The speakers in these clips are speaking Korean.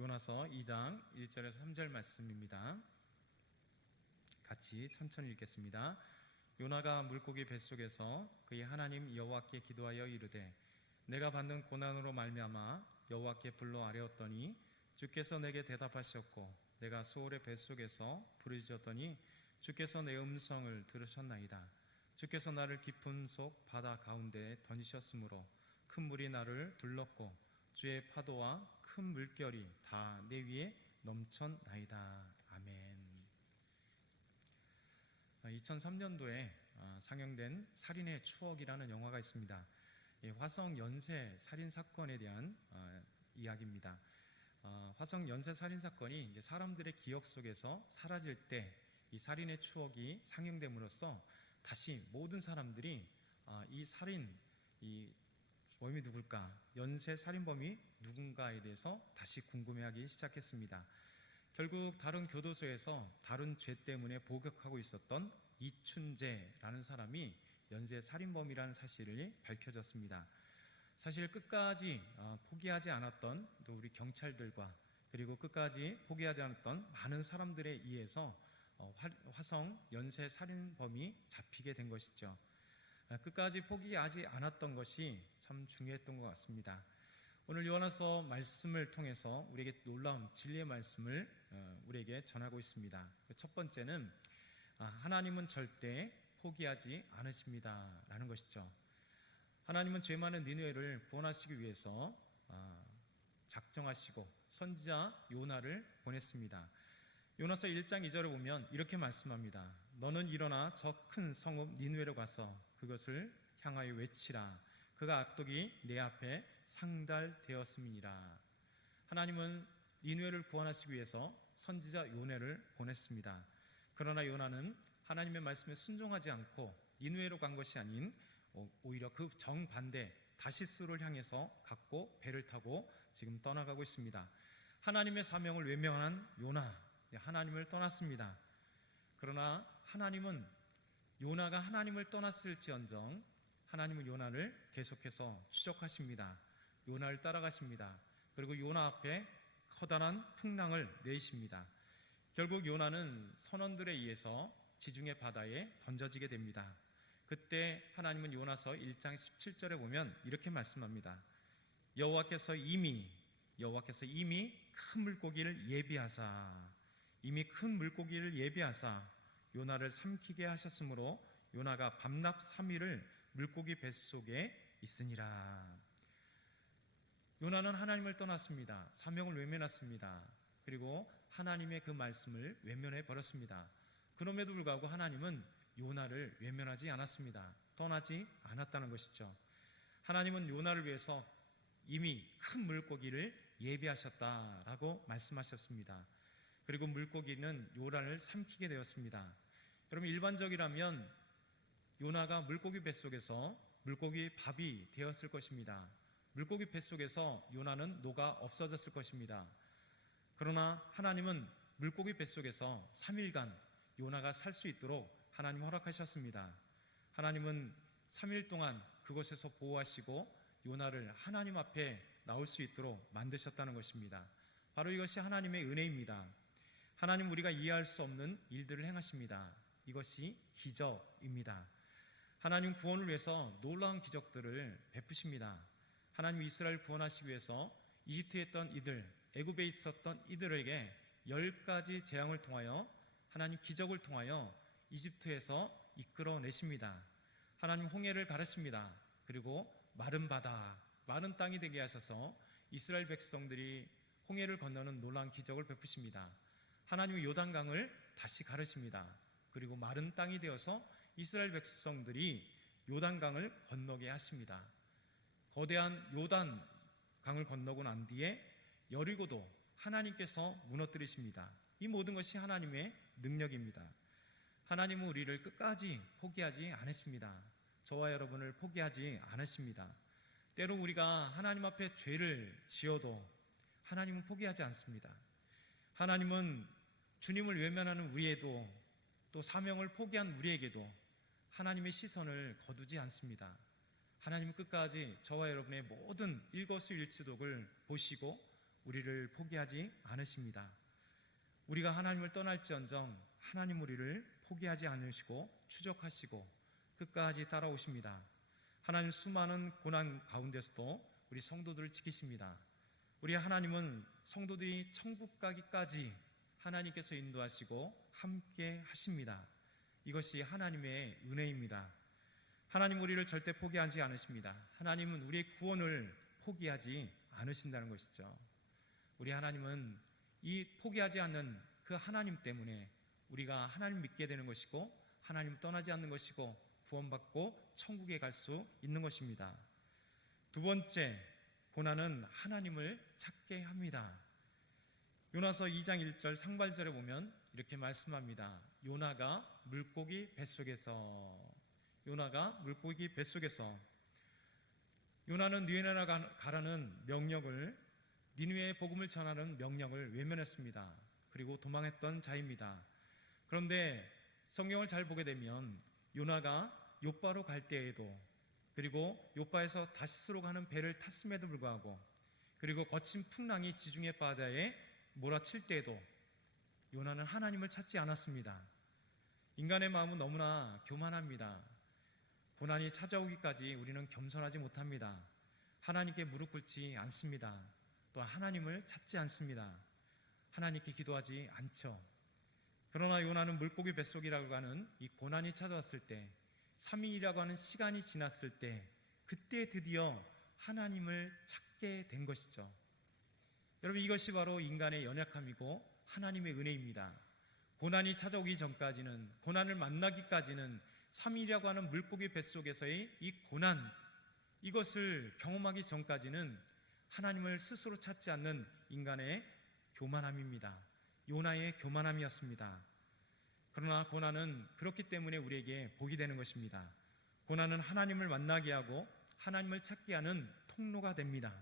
요나서 2장 1절에서 3절 말씀입니다. 같이 천천히 읽겠습니다. 요나가 물고기 뱃속에서 그의 하나님 여호와께 기도하여 이르되 내가 받는 고난으로 말미암아 여호와께 불러 아뢰었더니 주께서 내게 대답하셨고 내가 수월의 뱃속에서 부르짖었더니 주께서 내 음성을 들으셨나이다. 주께서 나를 깊은 속 바다 가운데에 던지셨으므로 큰 물이 나를 둘렀고 주의 파도와 큰 물결이 다 내 위에 넘쳤나이다. 아멘. 2003년도에 상영된 살인의 추억이라는 영화가 있습니다. 화성 연쇄 살인 사건에 대한 이야기입니다. 화성 연쇄 살인 사건이 이제 사람들의 기억 속에서 사라질 때 이 살인의 추억이 상영됨으로써 다시 모든 사람들이 이 살인, 이 범인이 누굴까, 연쇄 살인범이 누군가에 대해서 다시 궁금해하기 시작했습니다. 결국 다른 교도소에서 다른 죄 때문에 복역하고 있었던 이춘재라는 사람이 연쇄 살인범이라는 사실이 밝혀졌습니다. 사실 끝까지 포기하지 않았던 또 우리 경찰들과 그리고 끝까지 포기하지 않았던 많은 사람들에 의해서 화성 연쇄 살인범이 잡히게 된 것이죠. 끝까지 포기하지 않았던 것이 참 중요했던 것 같습니다. 오늘 요나서 말씀을 통해서 우리에게 놀라운 진리의 말씀을 우리에게 전하고 있습니다. 첫 번째는 하나님은 절대 포기하지 않으십니다 라는 것이죠. 하나님은 죄 많은 니느웨를 구원하시기 위해서 작정하시고 선지자 요나를 보냈습니다. 요나서 1장 2절을 보면 이렇게 말씀합니다. 너는 일어나 저 큰 성읍 니느웨로 가서 그것을 향하여 외치라. 그가 악독이 내 앞에 상달되었음이니라. 하나님은 니느웨를 구원하시기 위해서 선지자 요나를 보냈습니다. 그러나 요나는 하나님의 말씀에 순종하지 않고 니느웨로 간 것이 아닌 오히려 그 정반대 다시스를 향해서 갔고 배를 타고 지금 떠나가고 있습니다. 하나님의 사명을 외면한 요나, 하나님을 떠났습니다. 그러나 하나님은 요나가 하나님을 떠났을지언정 하나님은 요나를 계속해서 추적하십니다. 요나를 따라가십니다. 그리고 요나 앞에 커다란 풍랑을 내십니다. 결국 요나는 선원들에 의해서 지중해 바다에 던져지게 됩니다. 그때 하나님은 요나서 1장 17절에 보면 이렇게 말씀합니다. 여호와께서 이미 큰 물고기를 예비하사 요나를 삼키게 하셨으므로 요나가 밤낮 3일을 물고기 뱃속에 있으니라. 요나는 하나님을 떠났습니다. 사명을 외면했습니다. 그리고 하나님의 그 말씀을 외면해 버렸습니다. 그럼에도 불구하고 하나님은 요나를 외면하지 않았습니다. 떠나지 않았다는 것이죠. 하나님은 요나를 위해서 이미 큰 물고기를 예비하셨다라고 말씀하셨습니다. 그리고 물고기는 요나를 삼키게 되었습니다. 여러분, 일반적이라면 요나가 물고기 뱃속에서 물고기 밥이 되었을 것입니다. 물고기 뱃속에서 요나는 녹아 없어졌을 것입니다. 그러나 하나님은 물고기 뱃속에서 3일간 요나가 살 수 있도록 하나님 허락하셨습니다. 하나님은 3일 동안 그곳에서 보호하시고 요나를 하나님 앞에 나올 수 있도록 만드셨다는 것입니다. 바로 이것이 하나님의 은혜입니다. 하나님 우리가 이해할 수 없는 일들을 행하십니다. 이것이 기적입니다. 하나님 구원을 위해서 놀라운 기적들을 베푸십니다. 하나님 이스라엘 구원하시기 위해서 이집트에 있던 이들, 애굽에 있었던 이들에게 10가지 재앙을 통하여 하나님 기적을 통하여 이집트에서 이끌어내십니다. 하나님 홍해를 가르십니다. 그리고 마른 바다, 마른 땅이 되게 하셔서 이스라엘 백성들이 홍해를 건너는 놀라운 기적을 베푸십니다. 하나님의 요단강을 다시 가르십니다. 그리고 마른 땅이 되어서 이스라엘 백성들이 요단강을 건너게 하십니다. 거대한 요단강을 건너고 난 뒤에 여리고도 하나님께서 무너뜨리십니다. 이 모든 것이 하나님의 능력입니다. 하나님은 우리를 끝까지 포기하지 않으십니다. 저와 여러분을 포기하지 않으십니다. 때로 우리가 하나님 앞에 죄를 지어도 하나님은 포기하지 않습니다. 하나님은 주님을 외면하는 우리에도 또 사명을 포기한 우리에게도 하나님의 시선을 거두지 않습니다. 하나님은 끝까지 저와 여러분의 모든 일거수일투족을 보시고 우리를 포기하지 않으십니다. 우리가 하나님을 떠날지언정 하나님 우리를 포기하지 않으시고 추적하시고 끝까지 따라오십니다. 하나님 수많은 고난 가운데서도 우리 성도들을 지키십니다. 우리 하나님은 성도들이 천국 가기까지 하나님께서 인도하시고 함께 하십니다. 이것이 하나님의 은혜입니다. 하나님 우리를 절대 포기하지 않으십니다. 하나님은 우리의 구원을 포기하지 않으신다는 것이죠. 우리 하나님은 이 포기하지 않는 그 하나님 때문에 우리가 하나님 믿게 되는 것이고 하나님 떠나지 않는 것이고 구원받고 천국에 갈 수 있는 것입니다. 두 번째, 고난은 하나님을 찾게 합니다. 요나서 2장 1절 상반절에 보면 이렇게 말씀합니다. 요나가 물고기 뱃속에서 요나는 니느웨 가라는 명령을, 니느웨의 복음을 전하는 명령을 외면했습니다. 그리고 도망했던 자입니다. 그런데 성경을 잘 보게 되면 요나가 욥바로 갈 때에도, 그리고 욥바에서 다시스로 가는 배를 탔음에도 불구하고, 그리고 거친 풍랑이 지중해 바다에 몰아칠 때에도 요나는 하나님을 찾지 않았습니다. 인간의 마음은 너무나 교만합니다. 고난이 찾아오기까지 우리는 겸손하지 못합니다. 하나님께 무릎 꿇지 않습니다. 또 하나님을 찾지 않습니다. 하나님께 기도하지 않죠. 그러나 요나는 물고기 뱃속이라고 하는 이 고난이 찾아왔을 때, 3일이라고 하는 시간이 지났을 때, 그때 드디어 하나님을 찾게 된 것이죠. 여러분, 이것이 바로 인간의 연약함이고 하나님의 은혜입니다. 고난이 찾아오기 전까지는, 고난을 만나기까지는 3일이라고 하는 물고기 뱃속에서의 이 고난, 이것을 경험하기 전까지는 하나님을 스스로 찾지 않는 인간의 교만함입니다. 요나의 교만함이었습니다. 그러나 고난은 그렇기 때문에 우리에게 복이 되는 것입니다. 고난은 하나님을 만나게 하고 하나님을 찾게 하는 통로가 됩니다.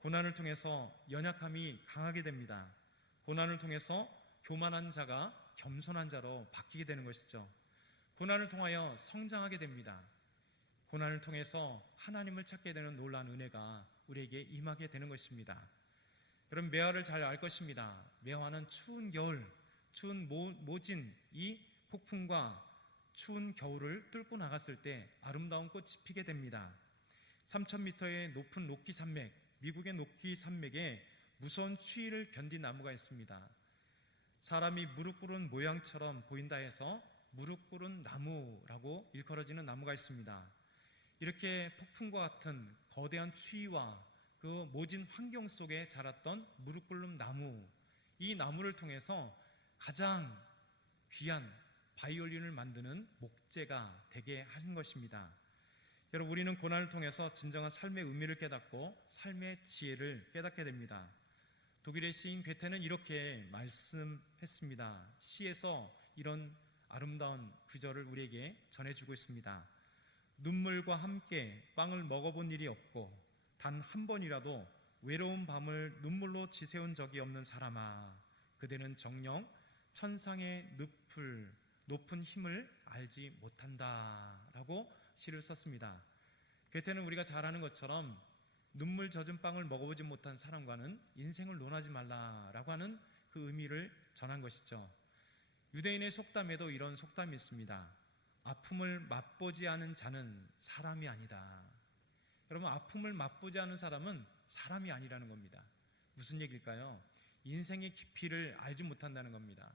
고난을 통해서 연약함이 강하게 됩니다. 고난을 통해서 교만한 자가 겸손한 자로 바뀌게 되는 것이죠. 고난을 통하여 성장하게 됩니다. 고난을 통해서 하나님을 찾게 되는 놀라운 은혜가 우리에게 임하게 되는 것입니다. 여러분, 매화를 잘 알 것입니다. 매화는 추운 겨울, 추운 모진 이 폭풍과 추운 겨울을 뚫고 나갔을 때 아름다운 꽃이 피게 됩니다. 3,000m의 높은 로키 산맥, 미국의 로키 산맥에 무서운 추위를 견딘 나무가 있습니다. 사람이 무릎 꿇은 모양처럼 보인다 해서 무릎 꿇은 나무라고 일컬어지는 나무가 있습니다. 이렇게 폭풍과 같은 거대한 추위와 그 모진 환경 속에 자랐던 무릎 꿇는 나무, 이 나무를 통해서 가장 귀한 바이올린을 만드는 목재가 되게 하신 것입니다. 여러분, 우리는 고난을 통해서 진정한 삶의 의미를 깨닫고 삶의 지혜를 깨닫게 됩니다. 독일의 시인 괴테는 이렇게 말씀했습니다. 시에서 이런 아름다운 구절을 우리에게 전해주고 있습니다. 눈물과 함께 빵을 먹어본 일이 없고 단 한 번이라도 외로운 밤을 눈물로 지새운 적이 없는 사람아, 그대는 정녕 천상의 높은 힘을 알지 못한다 라고 시를 썼습니다. 괴테는 우리가 잘 아는 것처럼 눈물 젖은 빵을 먹어보지 못한 사람과는 인생을 논하지 말라라고 하는 그 의미를 전한 것이죠. 유대인의 속담에도 이런 속담이 있습니다. 아픔을 맛보지 않은 자는 사람이 아니다. 여러분, 아픔을 맛보지 않은 사람은 사람이 아니라는 겁니다. 무슨 얘기일까요? 인생의 깊이를 알지 못한다는 겁니다.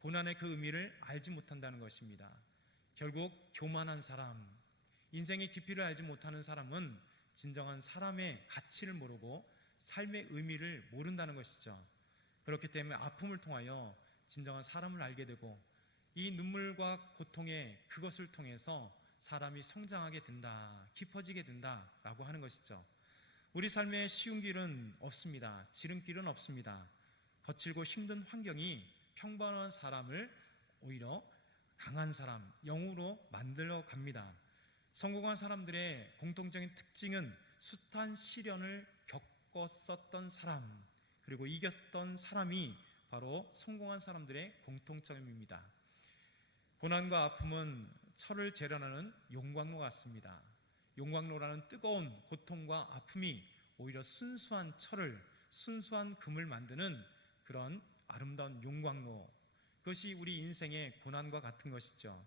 고난의 그 의미를 알지 못한다는 것입니다. 결국 교만한 사람, 인생의 깊이를 알지 못하는 사람은 진정한 사람의 가치를 모르고 삶의 의미를 모른다는 것이죠. 그렇기 때문에 아픔을 통하여 진정한 사람을 알게 되고, 이 눈물과 고통의 그것을 통해서 사람이 성장하게 된다, 깊어지게 된다라고 하는 것이죠. 우리 삶에 쉬운 길은 없습니다. 지름길은 없습니다. 거칠고 힘든 환경이 평범한 사람을 오히려 강한 사람, 영으로 만들어 갑니다. 성공한 사람들의 공통적인 특징은 숱한 시련을 겪었었던 사람, 그리고 이겼던 사람이 바로 성공한 사람들의 공통점입니다. 고난과 아픔은 철을 재련하는 용광로 같습니다. 용광로라는 뜨거운 고통과 아픔이 오히려 순수한 철을 순수한 금을 만드는 그런 아름다운 용광로, 그것이 우리 인생의 고난과 같은 것이죠.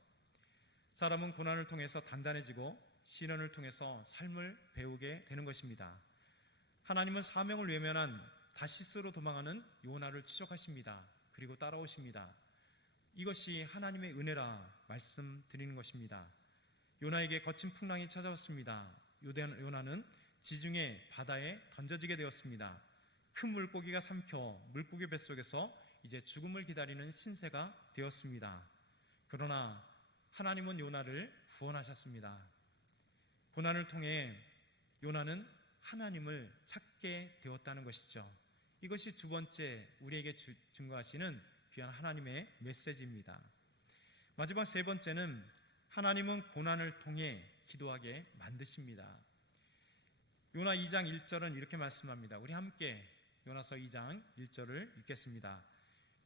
사람은 고난을 통해서 단단해지고 시련을 통해서 삶을 배우게 되는 것입니다. 하나님은 사명을 외면한 다시스로 도망하는 요나를 추적하십니다. 그리고 따라오십니다. 이것이 하나님의 은혜라 말씀드리는 것입니다. 요나에게 거친 풍랑이 찾아왔습니다. 요나는 지중해 바다에 던져지게 되었습니다. 큰 물고기가 삼켜 물고기 뱃속에서 이제 죽음을 기다리는 신세가 되었습니다. 그러나 하나님은 요나를 구원하셨습니다. 고난을 통해 요나는 하나님을 찾게 되었다는 것이죠. 이것이 두 번째 우리에게 증거하시는 귀한 하나님의 메시지입니다. 마지막 세 번째는 하나님은 고난을 통해 기도하게 만드십니다. 요나 2장 1절은 이렇게 말씀합니다. 우리 함께 요나서 2장 1절을 읽겠습니다.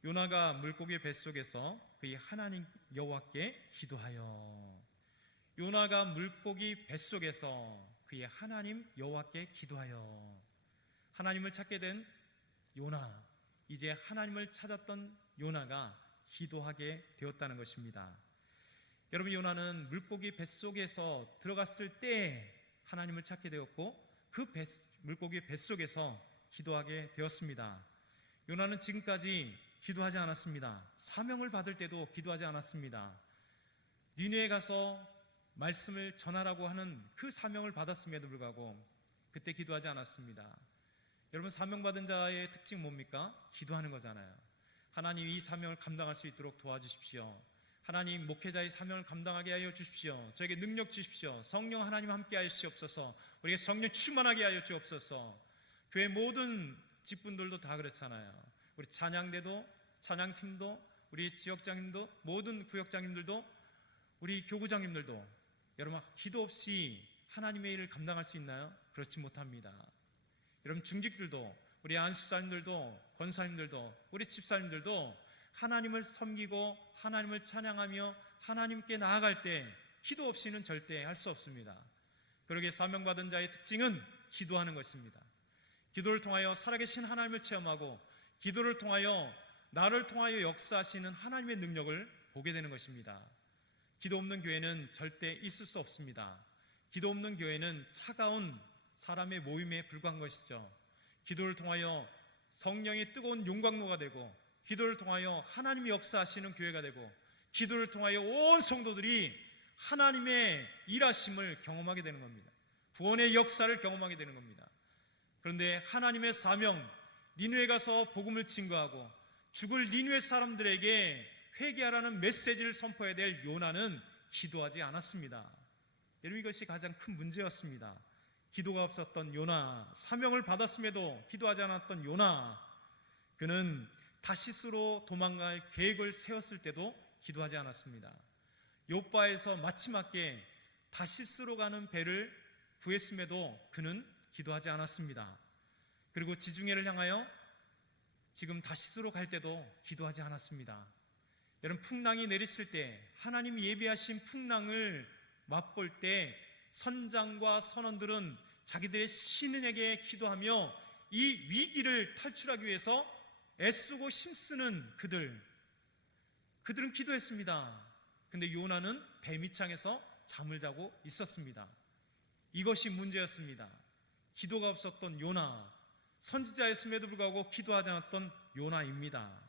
요나가 물고기 뱃속에서 그의 하나님 여호와께 기도하여. 요나가 물고기 뱃속에서 그의 하나님 여호와께 기도하여. 하나님을 찾게 된 요나, 이제 하나님을 찾았던 요나가 기도하게 되었다는 것입니다. 여러분, 요나는 물고기 뱃속에서 들어갔을 때 하나님을 찾게 되었고 그 물고기 뱃속에서 기도하게 되었습니다. 요나는 지금까지 기도하지 않았습니다. 사명을 받을 때도 기도하지 않았습니다. 니느웨에 가서 말씀을 전하라고 하는 그 사명을 받았음에도 불구하고 그때 기도하지 않았습니다. 여러분, 사명받은 자의 특징 뭡니까? 기도하는 거잖아요. 하나님, 이 사명을 감당할 수 있도록 도와주십시오. 하나님, 목회자의 사명을 감당하게 하여 주십시오. 저에게 능력 주십시오. 성령 하나님 함께 하여 주시옵소서. 우리에게 성령 충만하게 하여 주옵소서. 교회 모든 직분들도 다 그렇잖아요. 우리 찬양대도, 찬양팀도, 우리 지역장님도, 모든 구역장님들도, 우리 교구장님들도 여러분, 기도 없이 하나님의 일을 감당할 수 있나요? 그렇지 못합니다. 여러분, 중직들도, 우리 안수사님들도, 권사님들도, 우리 집사님들도 하나님을 섬기고 하나님을 찬양하며 하나님께 나아갈 때 기도 없이는 절대 할 수 없습니다. 그러기에 사명받은 자의 특징은 기도하는 것입니다. 기도를 통하여 살아계신 하나님을 체험하고 기도를 통하여 나를 통하여 역사하시는 하나님의 능력을 보게 되는 것입니다. 기도 없는 교회는 절대 있을 수 없습니다. 기도 없는 교회는 차가운 사람의 모임에 불과한 것이죠. 기도를 통하여 성령의 뜨거운 용광로가 되고, 기도를 통하여 하나님이 역사하시는 교회가 되고, 기도를 통하여 온 성도들이 하나님의 일하심을 경험하게 되는 겁니다. 구원의 역사를 경험하게 되는 겁니다. 그런데 하나님의 사명, 니느웨에 가서 복음을 증거하고 죽을 니느웨 사람들에게 회개하라는 메시지를 선포해야 될 요나는 기도하지 않았습니다. 여러분, 이것이 가장 큰 문제였습니다. 기도가 없었던 요나, 사명을 받았음에도 기도하지 않았던 요나, 그는 다시스로 도망갈 계획을 세웠을 때도 기도하지 않았습니다. 요바에서 마지막에 다시스로 가는 배를 구했음에도 그는 기도하지 않았습니다. 그리고 지중해를 향하여 지금 다시스로 갈 때도 기도하지 않았습니다. 여러분, 풍랑이 내리칠 때, 하나님이 예비하신 풍랑을 맛볼 때 선장과 선원들은 자기들의 신에게 기도하며 이 위기를 탈출하기 위해서 애쓰고 힘쓰는 그들은 기도했습니다. 근데 요나는 배 밑창에서 잠을 자고 있었습니다. 이것이 문제였습니다. 기도가 없었던 요나, 선지자였음에도 불구하고 기도하지 않았던 요나입니다.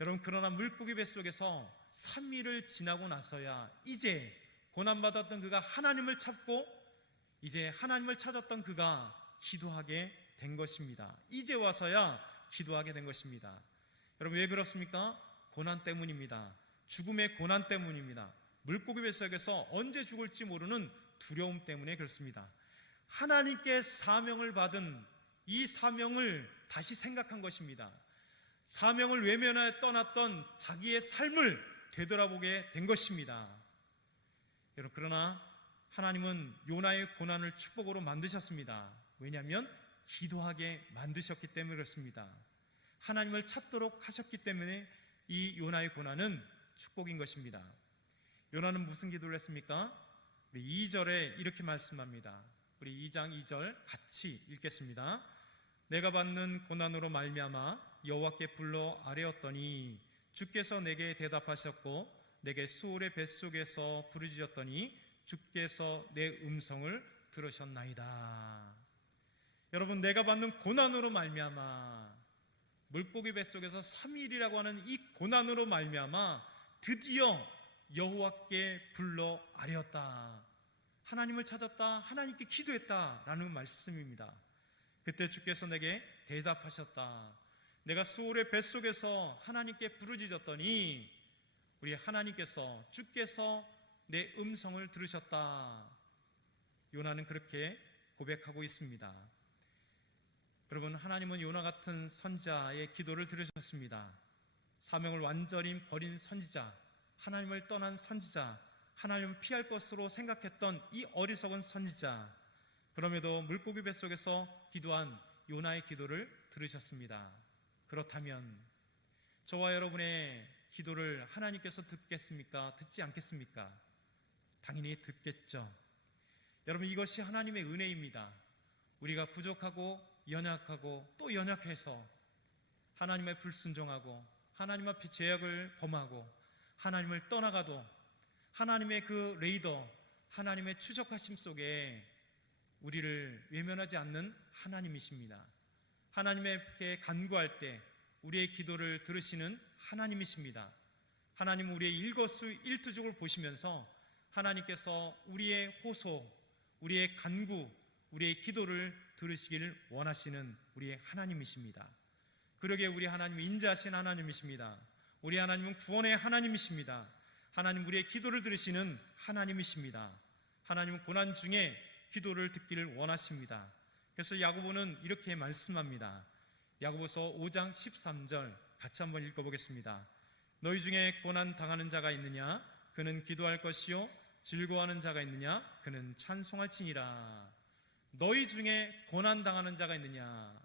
여러분, 그러나 물고기 뱃속에서 3일을 지나고 나서야 이제 고난받았던 그가 하나님을 찾고 이제 하나님을 찾았던 그가 기도하게 된 것입니다. 이제 와서야 기도하게 된 것입니다. 여러분, 왜 그렇습니까? 고난 때문입니다. 죽음의 고난 때문입니다. 물고기 뱃속에서 언제 죽을지 모르는 두려움 때문에 그렇습니다. 하나님께 사명을 받은 이 사명을 다시 생각한 것입니다. 사명을 외면하여 떠났던 자기의 삶을 되돌아보게 된 것입니다. 여러분, 그러나 하나님은 요나의 고난을 축복으로 만드셨습니다. 왜냐하면 기도하게 만드셨기 때문에 그렇습니다. 하나님을 찾도록 하셨기 때문에 이 요나의 고난은 축복인 것입니다. 요나는 무슨 기도를 했습니까? 우리 2절에 이렇게 말씀합니다. 우리 2장 2절 같이 읽겠습니다. 내가 받는 고난으로 말미암아 여호와께 불러 아뢰었더니 주께서 내게 대답하셨고 내게 수월의 뱃속에서 부르짖었더니 주께서 내 음성을 들으셨나이다. 여러분, 내가 받는 고난으로 말미암아, 물고기 뱃속에서 3일이라고 하는 이 고난으로 말미암아 드디어 여호와께 불러 아뢰었다. 하나님을 찾았다. 하나님께 기도했다라는 말씀입니다. 그때 주께서 내게 대답하셨다. 내가 수월의 뱃속에서 하나님께 부르짖었더니 우리 하나님께서, 주께서 내 음성을 들으셨다. 요나는 그렇게 고백하고 있습니다. 여러분, 하나님은 요나 같은 선지자의 기도를 들으셨습니다. 사명을 완전히 버린 선지자, 하나님을 떠난 선지자, 하나님을 피할 것으로 생각했던 이 어리석은 선지자, 그럼에도 물고기 뱃속에서 기도한 요나의 기도를 들으셨습니다. 그렇다면 저와 여러분의 기도를 하나님께서 듣겠습니까? 듣지 않겠습니까? 당연히 듣겠죠. 여러분, 이것이 하나님의 은혜입니다. 우리가 부족하고 연약하고 또 연약해서 하나님의 불순종하고 하나님 앞에 죄악을 범하고 하나님을 떠나가도 하나님의 그 레이더, 하나님의 추적하심 속에 우리를 외면하지 않는 하나님이십니다. 하나님께 간구할 때 우리의 기도를 들으시는 하나님이십니다. 하나님은 우리의 일거수일투족을 보시면서 하나님께서 우리의 호소, 우리의 간구, 우리의 기도를 들으시기를 원하시는 우리의 하나님이십니다. 그러기에 우리 하나님은 인자하신 하나님이십니다. 우리 하나님은 구원의 하나님이십니다. 하나님, 우리의 기도를 들으시는 하나님이십니다. 하나님은 고난 중에 기도를 듣기를 원하십니다. 그래서 야고보는 이렇게 말씀합니다. 야고보서 5장 13절 같이 한번 읽어보겠습니다. 너희 중에 고난 당하는 자가 있느냐? 그는 기도할 것이요. 즐거워하는 자가 있느냐? 그는 찬송할지니라. 너희 중에 고난 당하는 자가 있느냐?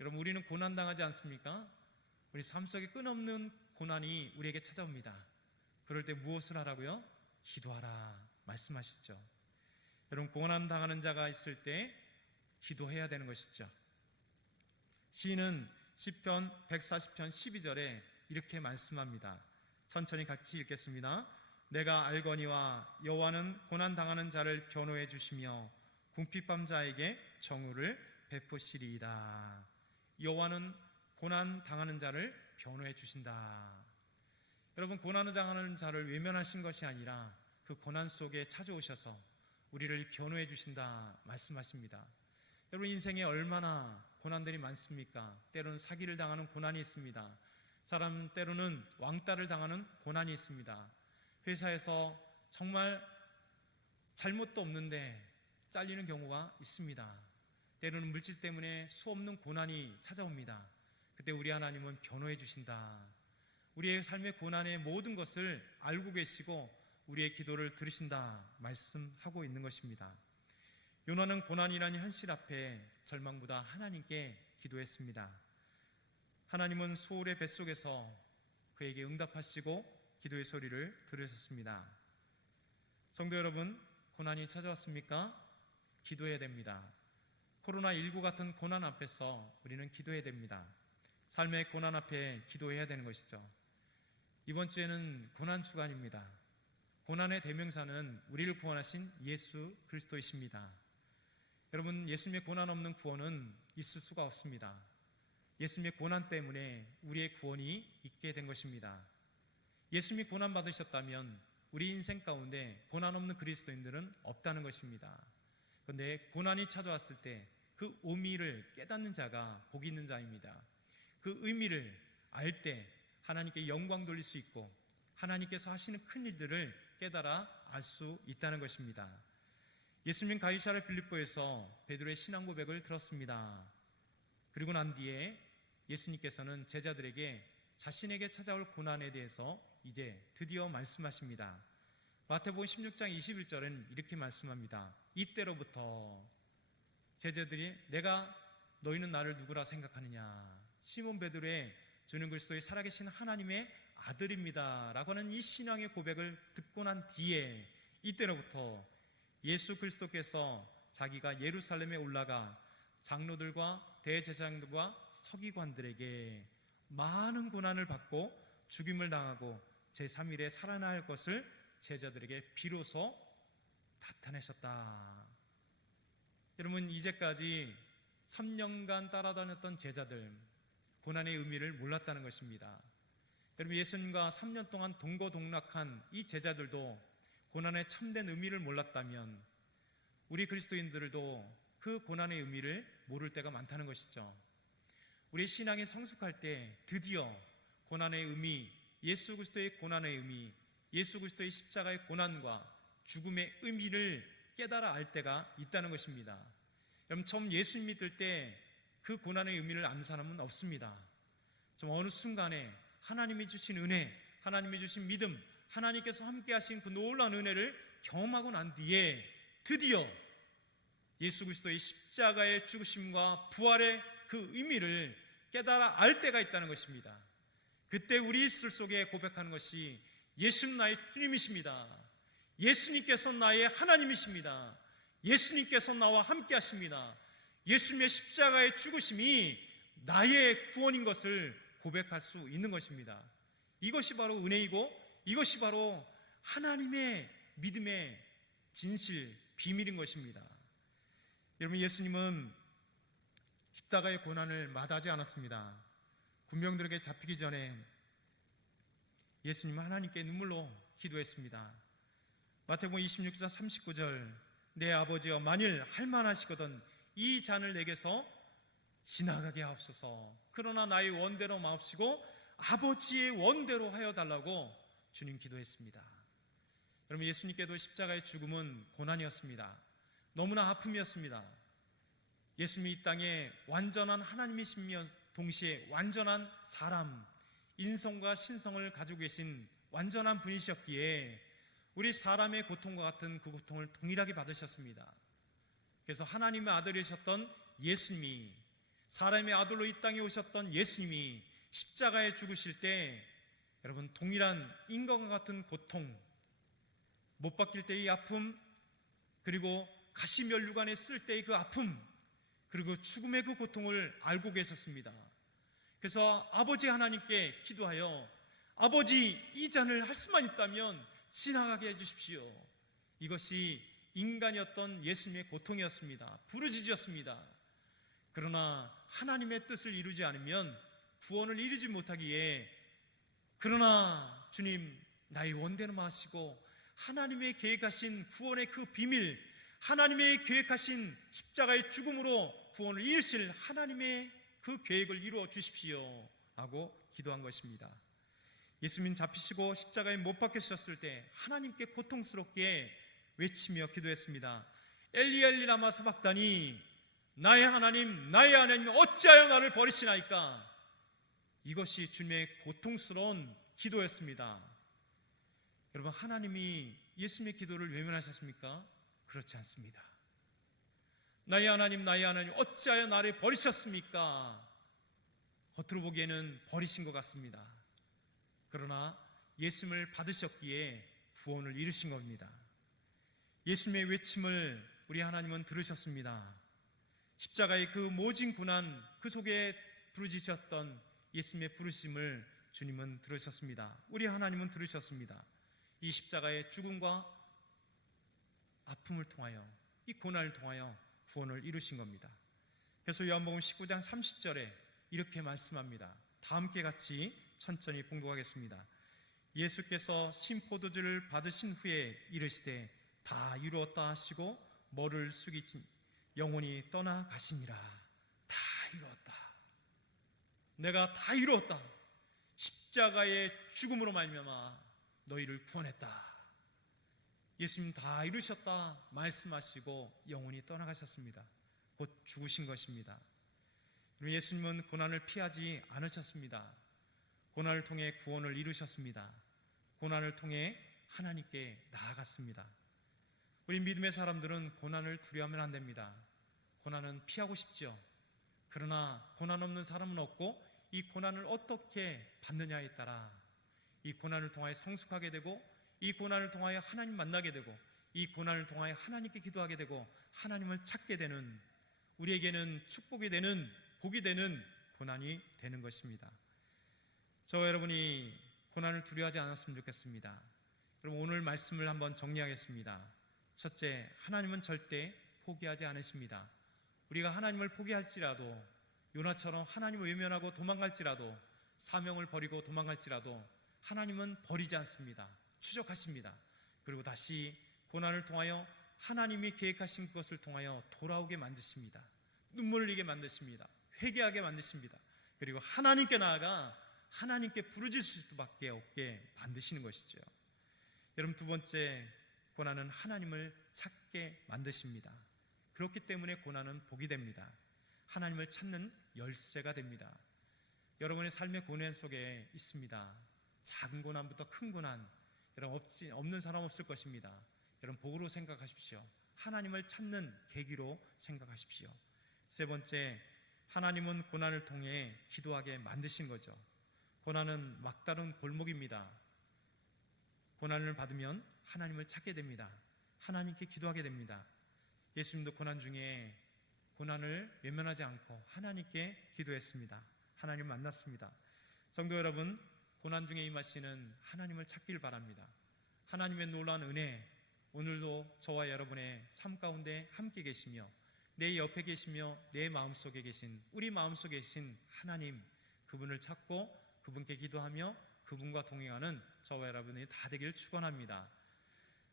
여러분, 우리는 고난 당하지 않습니까? 우리 삶 속에 끝없는 고난이 우리에게 찾아옵니다. 그럴 때 무엇을 하라고요? 기도하라 말씀하시죠. 여러분, 고난 당하는 자가 있을 때 기도해야 되는 것이죠. 시인은 시편 140편 12절에 이렇게 말씀합니다. 천천히 같이 읽겠습니다. 내가 알거니와 여호와는 고난 당하는 자를 변호해 주시며 궁핍한 자에게 정의를 베푸시리이다. 여호와는 고난 당하는 자를 변호해 주신다. 여러분, 고난을 당하는 자를 외면하신 것이 아니라 그 고난 속에 찾아오셔서 우리를 변호해 주신다 말씀하십니다. 여러분, 인생에 얼마나 고난들이 많습니까? 때로는 사기를 당하는 고난이 있습니다. 사람 때로는 왕따를 당하는 고난이 있습니다. 회사에서 정말 잘못도 없는데 잘리는 경우가 있습니다. 때로는 물질 때문에 수없는 고난이 찾아옵니다. 그때 우리 하나님은 변호해 주신다. 우리의 삶의 고난의 모든 것을 알고 계시고 우리의 기도를 들으신다 말씀하고 있는 것입니다. 요나는 고난이라는 현실 앞에 절망보다 하나님께 기도했습니다. 하나님은 소울의 뱃속에서 그에게 응답하시고 기도의 소리를 들으셨습니다. 성도 여러분, 고난이 찾아왔습니까? 기도해야 됩니다. 코로나19 같은 고난 앞에서 우리는 기도해야 됩니다. 삶의 고난 앞에 기도해야 되는 것이죠. 이번 주에는 고난 주간입니다. 고난의 대명사는 우리를 구원하신 예수 그리스도이십니다. 여러분, 예수님의 고난 없는 구원은 있을 수가 없습니다. 예수님의 고난 때문에 우리의 구원이 있게 된 것입니다. 예수님이 고난 받으셨다면 우리 인생 가운데 고난 없는 그리스도인들은 없다는 것입니다. 그런데 고난이 찾아왔을 때 그 의미를 깨닫는 자가 복이 있는 자입니다. 그 의미를 알 때 하나님께 영광 돌릴 수 있고 하나님께서 하시는 큰 일들을 깨달아 알 수 있다는 것입니다. 예수님 가이사랴 빌립보에서 베드로의 신앙 고백을 들었습니다. 그리고 난 뒤에 예수님께서는 제자들에게 자신에게 찾아올 고난에 대해서 이제 드디어 말씀하십니다. 마태복음 16장 21절은 이렇게 말씀합니다. 이때로부터 제자들이 내가 너희는 나를 누구라 생각하느냐? 시몬 베드로의 주는 그리스도의 살아계신 하나님의 아들입니다 라고 하는 이 신앙의 고백을 듣고 난 뒤에 이때로부터 예수 그리스도께서 자기가 예루살렘에 올라가 장로들과 대제사장들과 서기관들에게 많은 고난을 받고 죽임을 당하고 제3일에 살아날 것을 제자들에게 비로소 나타내셨다. 여러분, 이제까지 3년간 따라다녔던 제자들, 고난의 의미를 몰랐다는 것입니다. 여러분, 예수님과 3년 동안 동거동락한 이 제자들도 고난의 참된 의미를 몰랐다면 우리 그리스도인들도 그 고난의 의미를 모를 때가 많다는 것이죠. 우리 신앙이 성숙할 때 드디어 고난의 의미, 예수 그리스도의 고난의 의미, 예수 그리스도의 십자가의 고난과 죽음의 의미를 깨달아 알 때가 있다는 것입니다. 여러분, 처음 예수 믿을 때 그 고난의 의미를 아는 사람은 없습니다. 좀 어느 순간에 하나님이 주신 은혜, 하나님이 주신 믿음, 하나님께서 함께 하신 그 놀라운 은혜를 경험하고 난 뒤에 드디어 예수 그리스도의 십자가의 죽으심과 부활의 그 의미를 깨달아 알 때가 있다는 것입니다. 그때 우리 입술 속에 고백하는 것이 예수는 나의 주님이십니다. 예수님께서 나의 하나님이십니다. 예수님께서 나와 함께 하십니다. 예수님의 십자가의 죽으심이 나의 구원인 것을 고백할 수 있는 것입니다. 이것이 바로 은혜이고 이것이 바로 하나님의 믿음의 진실, 비밀인 것입니다. 여러분, 예수님은 십자가의 고난을 마다하지 않았습니다. 군병들에게 잡히기 전에 예수님은 하나님께 눈물로 기도했습니다. 마태복음 26장 39절, 내 아버지여, 만일 할만하시거든 이 잔을 내게서 지나가게 하옵소서. 그러나 나의 원대로 마옵시고 아버지의 원대로 하여 달라고 주님 기도했습니다. 여러분, 예수님께도 십자가의 죽음은 고난이었습니다. 너무나 아픔이었습니다. 예수님이 이 땅에 완전한 하나님이시며 동시에 완전한 사람, 인성과 신성을 가지고 계신 완전한 분이셨기에 우리 사람의 고통과 같은 그 고통을 동일하게 받으셨습니다. 그래서 하나님의 아들이셨던 예수님이, 사람의 아들로 이 땅에 오셨던 예수님이 십자가에 죽으실 때 여러분, 동일한 인간과 같은 고통, 못 박힐 때의 아픔, 그리고 가시면류관에 쓸 때의 그 아픔, 그리고 죽음의 그 고통을 알고 계셨습니다. 그래서 아버지 하나님께 기도하여 아버지, 이 잔을 할 수만 있다면 지나가게 해주십시오. 이것이 인간이었던 예수님의 고통이었습니다. 부르짖었습니다. 그러나 하나님의 뜻을 이루지 않으면 구원을 이루지 못하기에, 그러나 주님, 나의 원대로 마시고 하나님의 계획하신 구원의 그 비밀, 하나님의 계획하신 십자가의 죽음으로 구원을 이루실 하나님의 그 계획을 이루어 주십시오 하고 기도한 것입니다. 예수님 잡히시고 십자가에 못 박히셨을 때 하나님께 고통스럽게 외치며 기도했습니다. 엘리 엘리 라마 사박다니, 나의 하나님, 나의 하나님, 어찌하여 나를 버리시나이까. 이것이 주님의 고통스러운 기도였습니다. 여러분, 하나님이 예수님의 기도를 외면하셨습니까? 그렇지 않습니다. 나의 하나님, 나의 하나님, 어찌하여 나를 버리셨습니까? 겉으로 보기에는 버리신 것 같습니다. 그러나 예수님을 받으셨기에 구원을 이루신 겁니다. 예수님의 외침을 우리 하나님은 들으셨습니다. 십자가의 그 모진 고난, 그 속에 부르짖으셨던 예수님의 부르심을 주님은 들으셨습니다. 우리 하나님은 들으셨습니다. 이 십자가의 죽음과 아픔을 통하여, 이 고난을 통하여 구원을 이루신 겁니다. 그래서 요한복음 19장 30절에 이렇게 말씀합니다. 다 함께 같이 천천히 봉독하겠습니다. 예수께서 신포도주를 받으신 후에 이르시되 다 이루었다 하시고 머리를 숙이신 영혼이 떠나가시니라. 다 이루었다. 내가 다 이루었다. 십자가의 죽음으로 말미암아 너희를 구원했다. 예수님 다 이루셨다 말씀하시고 영혼이 떠나가셨습니다. 곧 죽으신 것입니다. 예수님은 고난을 피하지 않으셨습니다. 고난을 통해 구원을 이루셨습니다. 고난을 통해 하나님께 나아갔습니다. 우리 믿음의 사람들은 고난을 두려워하면 안 됩니다. 고난은 피하고 싶죠. 그러나 고난 없는 사람은 없고, 이 고난을 어떻게 받느냐에 따라 이 고난을 통하여 성숙하게 되고, 이 고난을 통하여 하나님 만나게 되고, 이 고난을 통하여 하나님께 기도하게 되고 하나님을 찾게 되는, 우리에게는 축복이 되는 복이 되는 고난이 되는 것입니다. 저와 여러분이 고난을 두려워하지 않았으면 좋겠습니다. 여러분, 오늘 말씀을 한번 정리하겠습니다. 첫째, 하나님은 절대 포기하지 않으십니다. 우리가 하나님을 포기할지라도, 요나처럼 하나님을 외면하고 도망갈지라도, 사명을 버리고 도망갈지라도 하나님은 버리지 않습니다. 추적하십니다. 그리고 다시 고난을 통하여 하나님이 계획하신 것을 통하여 돌아오게 만드십니다. 눈물을 흘리게 만드십니다. 회개하게 만드십니다. 그리고 하나님께 나아가 하나님께 부르짖을 수밖에 없게 만드시는 것이죠. 여러분, 두 번째, 고난은 하나님을 찾게 만드십니다. 그렇기 때문에 고난은 복이 됩니다. 하나님을 찾는 열쇠가 됩니다. 여러분의 삶의 고난 속에 있습니다. 작은 고난부터 큰 고난, 여러분 없는 사람 없을 것입니다. 여러분, 복으로 생각하십시오. 하나님을 찾는 계기로 생각하십시오. 세 번째, 하나님은 고난을 통해 기도하게 만드신 거죠. 고난은 막다른 골목입니다. 고난을 받으면 하나님을 찾게 됩니다. 하나님께 기도하게 됩니다. 예수님도 고난 중에 고난을 외면하지 않고 하나님께 기도했습니다. 하나님 만났습니다. 성도 여러분, 고난 중에 임하시는 하나님을 찾길 바랍니다. 하나님의 놀라운 은혜, 오늘도 저와 여러분의 삶 가운데 함께 계시며 내 옆에 계시며 내 마음속에 계신, 우리 마음속에 계신 하나님, 그분을 찾고 그분께 기도하며 그분과 동행하는 저와 여러분이 다 되기를 축원합니다.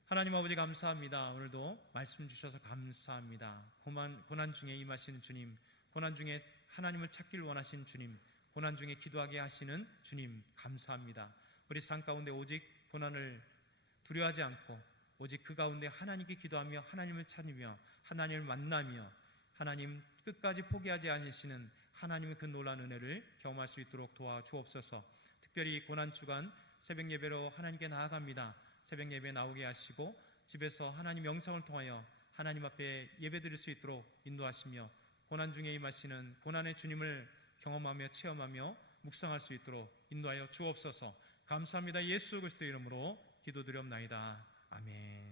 하나님 아버지, 감사합니다. 오늘도 말씀 주셔서 감사합니다. 고난 중에 임하시는 주님, 고난 중에 하나님을 찾기를 원하시는 주님, 고난 중에 기도하게 하시는 주님, 감사합니다. 우리 삶 가운데 오직 고난을 두려워하지 않고 오직 그 가운데 하나님께 기도하며 하나님을 찾으며 하나님을 만나며 하나님 끝까지 포기하지 않으시는 하나님의 그 놀라운 은혜를 경험할 수 있도록 도와주옵소서. 특별히 고난 주간 새벽 예배로 하나님께 나아갑니다. 새벽 예배 나오게 하시고 집에서 하나님 영상을 통하여 하나님 앞에 예배드릴 수 있도록 인도하시며 고난 중에 임하시는 고난의 주님을 경험하며 체험하며 묵상할 수 있도록 인도하여 주옵소서. 감사합니다. 예수 그리스도의 이름으로 기도드렸나이다. 아멘.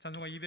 찬송가 200